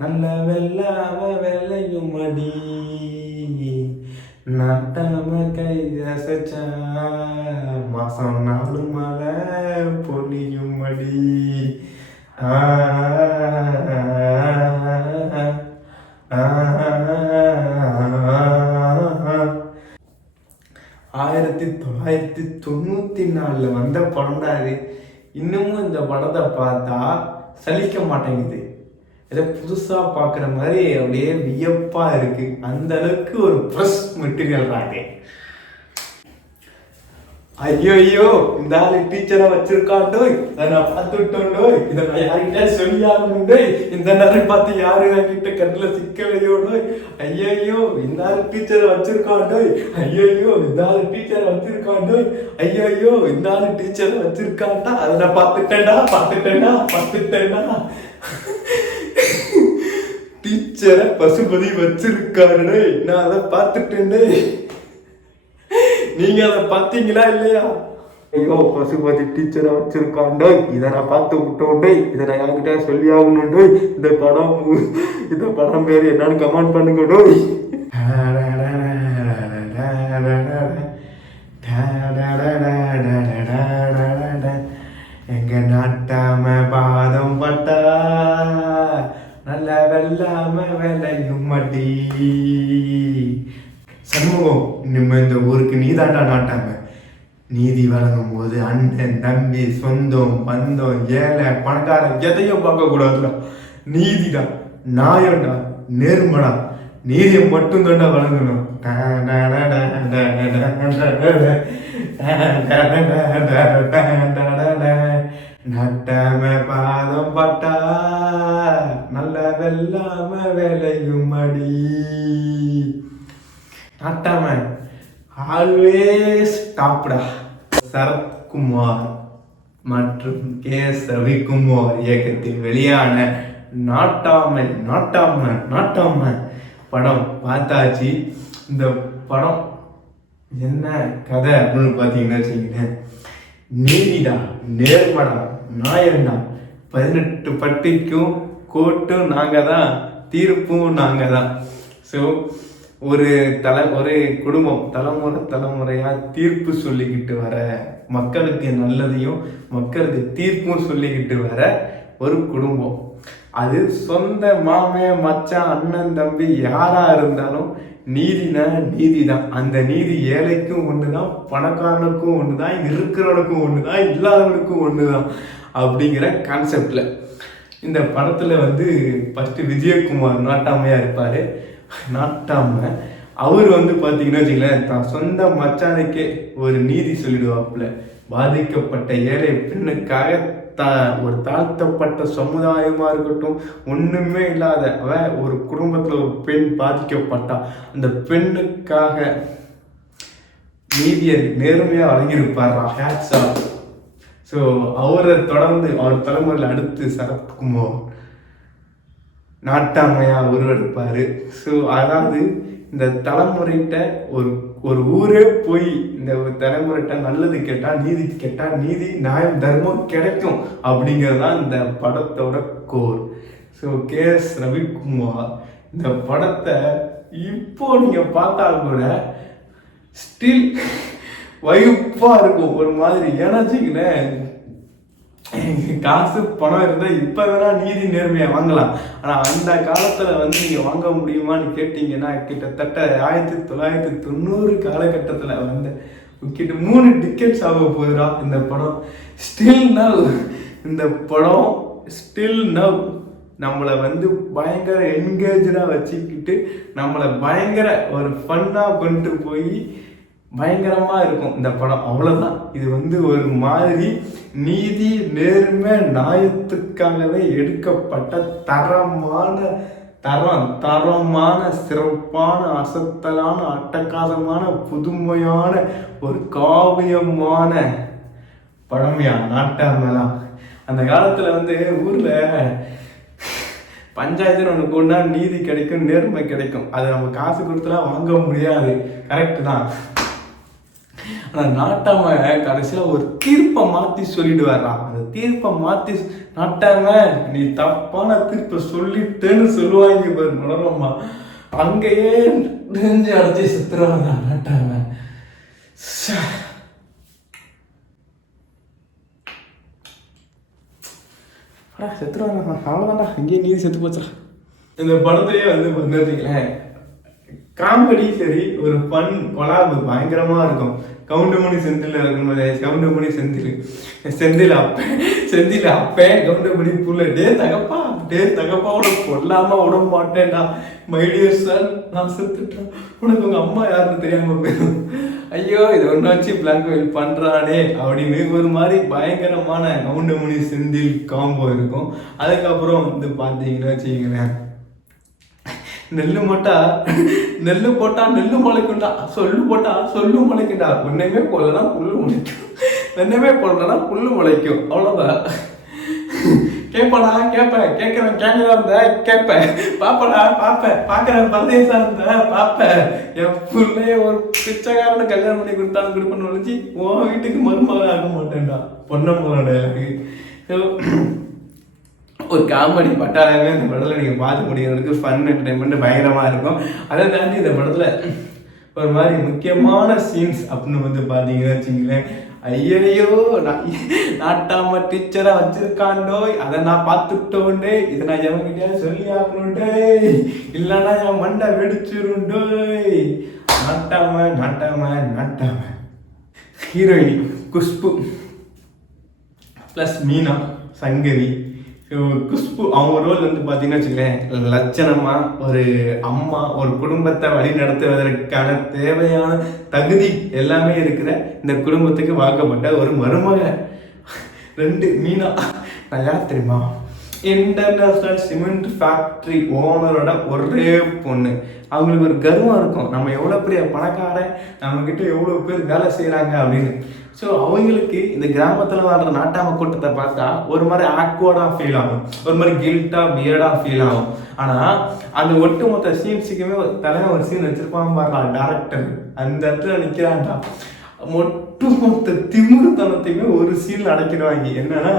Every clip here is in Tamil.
நல்ல வெள்ளாம வெள்ளையும் மடி நாட்டாம கை அசைச்சா மாசம் நாலு மலை பொழியும் மடி. 1994 வந்த படம்டா இது. இன்னமும் இந்த படத்தை பார்த்தா சலிக்க மாட்டேங்குது. ஏதோ புதுசாக பார்க்குற மாதிரி அப்படியே வியப்பாக இருக்குது. அந்த அளவுக்கு ஒரு ப்ரெஸ் மெட்டீரியல் ராங்க. ஐயோ இந்த ஆளு டீச்சரை வச்சிருக்காண்டோ, இதை நான் பார்த்துட்டோண்டோ, இதை நான் யார்கிட்ட சொல்லி ஆகணுண்டோ, இந்த நேரம் பார்த்து யாரு என்கிட்ட கண்ணில் சிக்கலையோடோ, ஐயோ இந்த ஆளு டீச்சரை வச்சிருக்காண்டோ, ஐயோ இந்த ஆளு டீச்சரை வச்சிருக்காண்டோ, ஐயோ இந்த ஆளு டீச்சரை வச்சிருக்காண்டா, அதை நான் பார்த்துட்டேன்டா டீச்சரை பசுபதி வச்சிருக்காரு, நான் அதை பார்த்துட்டேன்டே. நீங்க அதை பார்த்தீங்களா இல்லையா? ஐயோ பசுபதி டீச்சரை வச்சிருக்காண்டோ, இதை நான் பார்த்து விட்டோண்டே, இதை நான் யார்கிட்ட சொல்லி ஆகணுண்டோ, இந்த படம் பேர் என்னன்னு கமெண்ட் பண்ணுங்கடோ. எங்க நாட்டாம பாதம் பட்டா நல்ல வெள்ளாம வெள்ளையும் மடி. சண்முகம், நம்ம இந்த ஊருக்கு நீதாண்டா நாட்டாம. நீதி வழங்கும் போது அண்ணன் தம்பி சொந்தம் பந்தம் ஏழை பணக்காரன் எதையும் பார்க்க கூடாதுடா. நீதிடா, நியாயம்டா, நேர்மடா, நீதியை மட்டும் தாண்டா வழங்கணும். நட்டாம பாதம் பட்டா நல்ல வெள்ளாம வேலையும் மடி. நாட்டாம ஆல்வேஸ் டாப்டா. சரத்குமார் மற்றும் கே எஸ் ரவிக்குமார் இயக்கத்தில் வெளியான நாட்டாம படம் பார்த்தாச்சு. இந்த படம் என்ன கதை அப்படின்னு பார்த்தீங்கன்னா வச்சுக்கோங்க, நீதிடா, நேர்மடா, நாயண்டா, 18 பட்டிக்கும் கோட்டும் நாங்கள் தான், தீர்ப்பும் நாங்கள் தான். ஸோ ஒரு குடும்பம் தலைமுறையாக தீர்ப்பு சொல்லிக்கிட்டு வர, மக்களுக்கு நல்லதையும் மக்களுக்கு தீர்ப்பும் சொல்லிக்கிட்டு வர ஒரு குடும்பம். அது சொந்த மாமே மச்சான் அண்ணன் தம்பி யாராக இருந்தாலும் நீதினா நீதி தான். அந்த நீதி ஏழைக்கும் ஒன்று தான், பணக்காரனுக்கும் ஒன்று தான், இருக்கிறவனுக்கும் ஒன்று தான், இல்லாதவனுக்கும் ஒன்று தான் அப்படிங்கிற கான்செப்டில் இந்த படத்தில் ஃபஸ்ட்டு விஜயகுமார் நாட்டாமையாக இருப்பார். நாட்டாம அவர் பார்த்தீங்கன்னா வச்சுங்களேன், தான் சொந்த மச்சானுக்கே ஒரு நீதி சொல்லிடுவாப்புல. பாதிக்கப்பட்ட ஏழை பெண்ணுக்காக ஒரு தாழ்த்தப்பட்ட சமுதாயமாக இருக்கட்டும், ஒன்றுமே இல்லாத ஒரு குடும்பத்தில் ஒரு பெண் பாதிக்கப்பட்டா அந்த பெண்ணுக்காக நீதியை நேர்மையாக வழங்கியிருப்பார். ஹேட்ஸா. ஸோ அவரை தொடர்ந்து அவர் தலைமுறையில் அடுத்து சரத்குமார் நாட்டாமையா உருவெடுப்பார். ஸோ அதாவது இந்த தலைமுறைகிட்ட ஒரு ஊரே போய் இந்த தலைமுறைகிட்ட நல்லது கேட்டால், நீதி கேட்டால், நீதி நியாயம் தர்மம் கிடைக்கும் அப்படிங்கிறது தான் இந்த படத்தோட core. So K S Ravikumar இந்த படத்தை இப்போ நீங்கள் பார்த்தா கூட ஸ்டில் வைப்பாக இருக்கும் ஒரு மாதிரி. ஏன்னா வச்சுங்களேன், காசு பணம் இருந்தால் இப்போ வேணா நீதி நேர்மையாக வாங்கலாம். ஆனால் அந்த காலத்தில் நீங்கள் வாங்க முடியுமான்னு கேட்டிங்கன்னா கிட்டத்தட்ட 1990 காலகட்டத்தில் கிட்ட 3 டிக்கெட்ஸ் ஆக போகுதுடா இந்த படம். இந்த படம் ஸ்டில் நவ் நம்மளை பயங்கர என்கேஜாக வச்சுக்கிட்டு நம்மளை பயங்கர ஒரு ஃபன்னாக கொண்டு போய் பயங்கரமாக இருக்கும் இந்த படம். அவ்வளோதான். இது ஒரு மாதிரி நீதி நேர்மை நியாயத்துக்காகவே எடுக்கப்பட்ட தரமான சிறப்பான அசத்தலான அட்டகாசமான புதுமையான ஒரு காவியமான படமையா நாட்டாமலாம். அந்த காலத்தில் ஊரில் பஞ்சாயத்துன்னு ஒன்று கொண்டா நீதி கிடைக்கும், நேர்மை கிடைக்கும். அது நம்ம காசு கொடுத்துலாம் வாங்க முடியாது. கரெக்டு தான். ஆனால் நாட்டாம கடைசியில் ஒரு தீர்ப்பை மாற்றி சொல்லிட்டு வர்றான். அந்த தீர்ப்பை மாற்றி நாட்டாம நீ தப்பான தீர்ப்பை சொல்லிட்டேன்னு சொல்லுவாங்க பாரு மனோரமா. அங்கேயே நெஞ்சு அடைச்சி செத்துருவாங்க நாட்டாம. செத்துருவாங்க அவ்வளோதான்டா, இங்கேயே நீதி செத்து போச்சா. இந்த படத்துலேயே வந்து பார்த்தீங்களேன் காமெடி சரி, ஒரு ஃபன் கொலாபு பயங்கரமாக இருக்கும். கவுண்டமணி செந்தில் இருக்கும்போது கவுண்டமணி செந்தில் அப்பே கவுண்டமணி புள்ள டே தகப்பாவோட கொல்லாமல் விட மாட்டேன்டா மைடியர் சார், நான் செத்துட்டேன், உனக்கு உங்கள் அம்மா யாருன்னு தெரியாமல் போயிடும், ஐயோ இதை ஒன்று வச்சு பிளாக்மெயில் பண்ணுறானே அப்படின்னு ஒரு மாதிரி பயங்கரமான கவுண்டமணி செந்தில் காம்போ இருக்கும். அதுக்கப்புறம் வந்து பார்த்தீங்கன்னா வச்சுக்கிங்களேன், நெல்லு போட்டா நெல்லு முளைக்குண்டா, சொல்லு முளைக்குண்டா, ஒன்றுமே போடலன்னா புல்லு முளைக்கும், ஒன்றுமே போடலன்னா புல்லு முளைக்கும், அவ்வளோதான். கேட்குறேன் கேட்பேன், பார்க்குறேன் பரதேசா இருந்த பார்ப்பேன், என் பிள்ளைய ஒரு பிச்சைக்காரனை கல்யாணம் பண்ணி கொடுப்பேன்னு நினச்சி உன் வீட்டுக்கு மருமகன் ஆக மாட்டேன்டா பொன்னம்மனோட ஒரு காமெடி பட்டாளமே இந்த படத்தில் நீங்கள் பார்த்து முடிகிறதுக்கு ஃபன் என்டர்டைன்மெண்ட் பயங்கரமாக இருக்கும். அதை தாண்டி இந்த படத்தில் ஒரு மாதிரி முக்கியமான சீன்ஸ் அப்படின்னு வந்து பார்த்தீங்கன்னா வச்சுங்களேன், ஐயோ நாட்டாம டீச்சராக வச்சிருக்காண்டோ, அதை நான் பார்த்துட்டோண்டே, இதை நான் எவங்கிட்டே சொல்லி ஆகணுண்டே, இல்லைன்னா என் மண்டை வெடிச்சிருண்டோய். நாட்டாம ஹீரோயினி குஷ்பு ப்ளஸ் மீனா சங்கவி. குஷ்பு அவங்க ரோல் வந்து பார்த்தீங்கன்னா வச்சுக்கலேன், லட்சணமாக ஒரு அம்மா ஒரு குடும்பத்தை வழி நடத்துவதற்கான தேவையான தகுதி எல்லாமே இருக்கிற இந்த குடும்பத்துக்கு வாக்கப்பட்ட ஒரு மருமக. 2 மீனா நான் யார் தெரியுமா, இன்டர்நேஷ்னல் சிமெண்ட் ஃபேக்ட்ரி ஓனரோட ஒரே பொண்ணு. அவங்களுக்கு ஒரு கர்வம் இருக்கும், நம்ம எவ்வளோ பெரிய பணக்காரன், நம்மக்கிட்ட எவ்வளோ பேர் வேலை செய்கிறாங்க அப்படின்னு. ஸோ அவங்களுக்கு இந்த கிராமத்தில் வாழ்கிற நாட்டாம கூட்டத்தை பார்த்தா ஒரு மாதிரி ஆக்வர்டாக ஃபீல் ஆகும், ஒரு மாதிரி கில்ட்டாக வியர்டாக ஃபீல் ஆகும். ஆனால் அந்த ஒட்டுமொத்த சீன்ஸுக்குமே தலைமை ஒரு சீன் வச்சுருப்பாங்க பாருலாம் டேரக்டர், அந்த இடத்துல நிற்கிறான்டா, ஒட்டுமொத்த திமிருத்தனத்தையுமே ஒரு சீனில் அடைக்கிடுவாங்க. என்னன்னா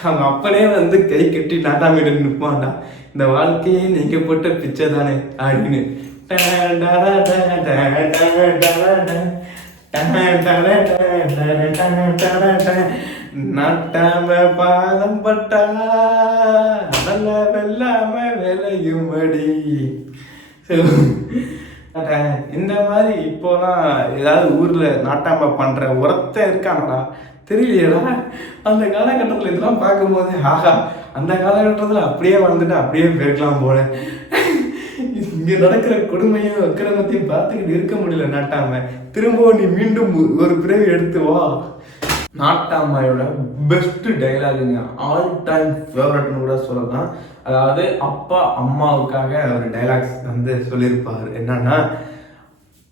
அவங்க அப்பனே வந்து கை கட்டி நாட்டாமிட நிற்பான்டா, இந்த வாழ்க்கையே நீங்க போட்ட பிச்சை தானே அப்படின்னு. நாட்டாம பாதம் பட்டா நல்ல வெள்ளாம விளையும்படி. இந்த மாதிரி இப்போலாம் ஏதாவது ஊர்ல நாட்டாம பண்ற ஒருத்தன் இருக்கானடா தெரியலையடா. அந்த காலகட்டத்தில் இதெல்லாம் பார்க்கும்போது ஆஹா அந்த காலகட்டத்தில் அப்படியே வந்துட்டு அப்படியே போயிருக்கலாம் போல. இங்கே நடக்கிற கொடுமையும் அக்கிரமத்தையும் பார்த்துக்கிட்டு இருக்க முடியல நாட்டாம. திரும்பவும் நீ மீண்டும் ஒரு பிறவி எடுத்து வா. நாட்டாமையோட பெஸ்ட் டைலாகுங்க, ஆல் டைம் ஃபேவரட்னு கூட சொல்லலாம். அதாவது அப்பா அம்மாவுக்காக ஒரு டைலாக்ஸ் வந்து சொல்லியிருப்பார். என்னன்னா,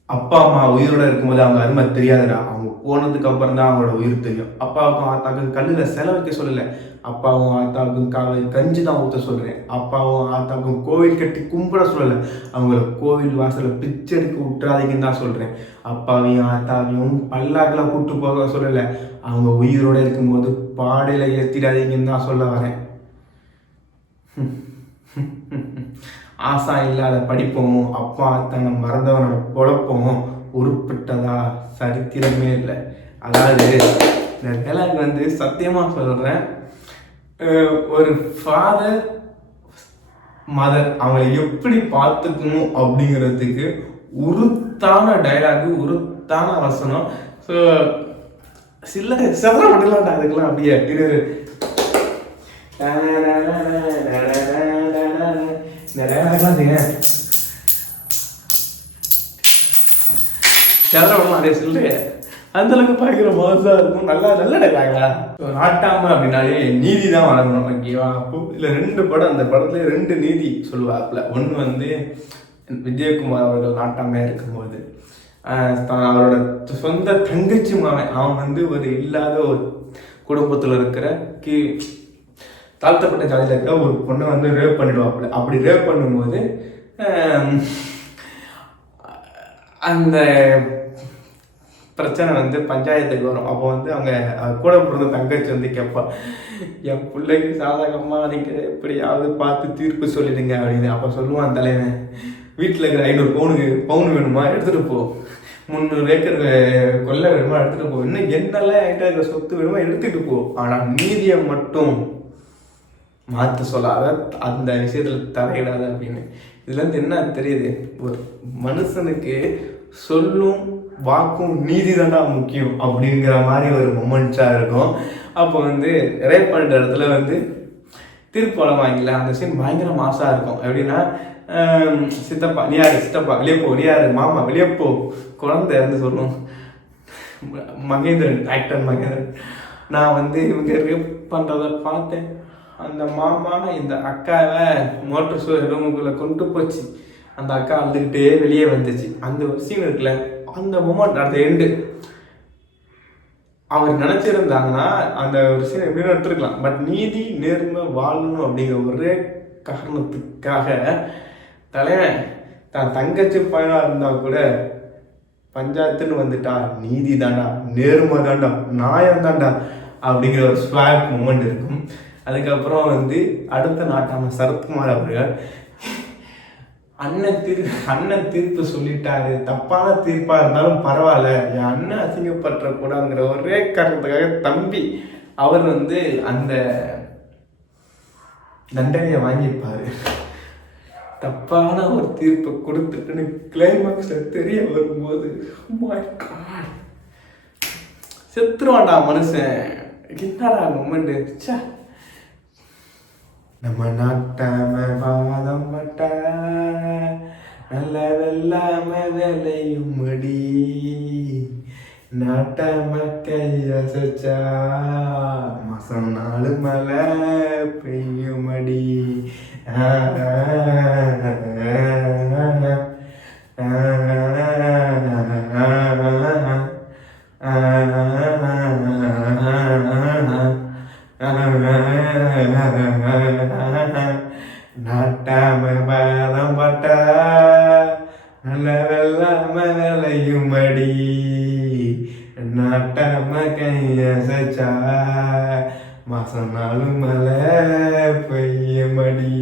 அப்பா அம்மா உயிரோட இருக்கும்போது அவங்க அருமை தெரியாதுடா, அவங்க போனதுக்கு அப்புறம் தான் அவங்களோட உயிர் தெரியும். அப்பாவுக்கும் ஆத்தாவுக்கும் கல்லில் செலவைக்க சொல்லலை, அப்பாவும் ஆத்தாவுக்கும் கஞ்சி தான் ஊற்ற சொல்கிறேன். அப்பாவும் ஆத்தாவுக்கும் கோவில் கட்டி கும்பிட சொல்லலை, அவங்கள கோவில் வாசலில் பிச்சை எடுக்க விட்டுறாதீங்கன்னு தான் சொல்கிறேன். அப்பாவையும் ஆத்தாவையும் பல்லாக்கெல்லாம் கூப்பிட்டு போக சொல்லலை, அவங்க உயிரோடு இருக்கும்போது பாடையில் ஏற்றிடாதீங்கன்னு தான் சொல்ல வரேன். ஆசா இல்லாத படிப்போம், அப்பா தன்னை மறந்தவனோட பொழப்போம் உருப்பிட்டதா சரித்திரமே இல்லை. அதாவது இந்த டைலாக் வந்து சத்தியமாக சொல்கிறேன், ஒரு ஃபாதர் மதர் அவங்களை எப்படி பார்த்துக்கணும் அப்படிங்கிறதுக்கு உருத்தான டைலாகு, உருத்தான வசனம். ஸோ செவர விடலாம்டா அதுக்கெல்லாம் அப்படியே இது அதே சொல்றேன். அந்த அளவுக்கு பார்க்குற மோசா இருக்கும். நல்ல டைலாகா. நாட்டாம அப்படின்னாலே நீதி தான் வளரணும், ஓகேவா? அப்போ இல்லை 2 படம், அந்த படத்துல 2 நீதி சொல்லுவாப்புல. ஒன்று வந்து விஜயகுமார் அவர்கள் நாட்டாமையாக இருக்கும்போது அவரோட சொந்த தங்கச்சி மாவன் அவன் வந்து ஒரு இல்லாத ஒரு குடும்பத்தில் இருக்கிற தாழ்த்தப்பட்ட ஜாதியில் இருக்கிற ஒரு பொண்ணை வந்து ரேப் பண்ணிடுவாப்புல. அப்படி ரேப் பண்ணும்போது அந்த பிரச்சனை வந்து பஞ்சாயத்துக்கு வரும். அப்போ வந்து அவங்க கூட பிறந்த தங்கச்சி வந்து கேட்பா, என் பிள்ளைக்கு சாதகமாக நீங்கள் எப்படியாவது பார்த்து தீர்ப்பு சொல்லிடுங்க அப்படின்னு. அப்போ சொல்லுவான் தலைவன், வீட்டில் இருக்கிற 500 பவுன் வேணுமா எடுத்துகிட்டு போ, 300 ஏக்கர் கொல்லை வேணுமா எடுத்துகிட்டு போ, இன்னும் என்னெல்லாம் என்கிட்ட இருக்கிற சொத்து வேணுமா எடுத்துகிட்டு போ, ஆனால் நீதியை மட்டும் மாற்ற சொல்லாத, அந்த விஷயத்தில் தலையிடாத அப்படின்னு. இதுலேருந்து என்ன தெரியுது, ஒரு மனுஷனுக்கு சொல்லும் வாக்கும் நீதி தாண்டா முக்கியம் அப்படிங்கிற மாதிரி ஒரு மொமெண்ட்ஸாக இருக்கும். அப்போ வந்து ரேப் பண்ணுற இடத்துல வந்து தீர்ப்பு வழங்குவாங்கல்ல, அந்த சீன் பயங்கர மாசாக இருக்கும். எப்படின்னா, சித்தப்பா நீ யாரு, சித்தப்பா வெளியே போ, நீ யாரு, மாமா வெளியே போ, குழந்தை வந்து சொல்லும், மகேந்திரன், ஆக்டர் மகேந்திரன், நான் வந்து இவங்க ரேப் பண்ணுறத பார்த்தேன், அந்த மாமா இந்த அக்காவை மோட்டர் ரூமுக்குள்ளே கொண்டு போச்சு, அந்த அக்கா அழுதுகிட்டே வெளியே வந்துச்சு. அந்த ஒரு சீன் இருக்குல்ல, அந்த மொமெண்ட் அந்த எண்டு அவர் நினச்சிருந்தாங்கன்னா அந்த ஒரு சீன் எப்படின்னு எடுத்துருக்கலாம். பட் நீதி நேர்மை வாழணும் அப்படிங்கிற ஒரே காரணத்துக்காக தலைவன் தான் தங்கச்சி பையனாக இருந்தால் கூட பஞ்சாயத்துன்னு வந்துட்டா நீதி தாண்டா, நேர்மை தாண்டா, நியாயம் தாண்டா அப்படிங்கிற ஒரு ஸ்வாக் மூமெண்ட் இருக்கும். அதுக்கப்புறம் வந்து அடுத்த நாட்டாம சரத்குமார் அவர்கள் அண்ணன் தீர்ப்பு சொல்லிட்டாரு, தப்பான தீர்ப்பாக இருந்தாலும் பரவாயில்ல, என் அண்ணன் அசிங்கப்பற்றக்கூடாதுங்கிற ஒரே காரணத்துக்காக தம்பி அவர் வந்து அந்த தண்டனையை வாங்கியிருப்பாரு. தப்பான ஒரு தீர்ப்பை கொடுத்துட்டுன்னு கிளைமாக்ஸில் தெரிய வரும்போது செத்துருவான்டா மனுஷன். என்னடா மொமெண்ட். நம்ம நாட்டாம வாதம் மாட்டா, நல்ல வெள்ளாம வேலையும் மடி, நாட்டாம கையசச்சா மாசம் 4 மழை பெய்யும் மடி. நாட்டாம பாதம் பட்டா நல்ல வெள்ளாம வேலையும் மடி, நாட்டாம கையசச்சா மாசம் 4 மழை பெய்யும் மடி.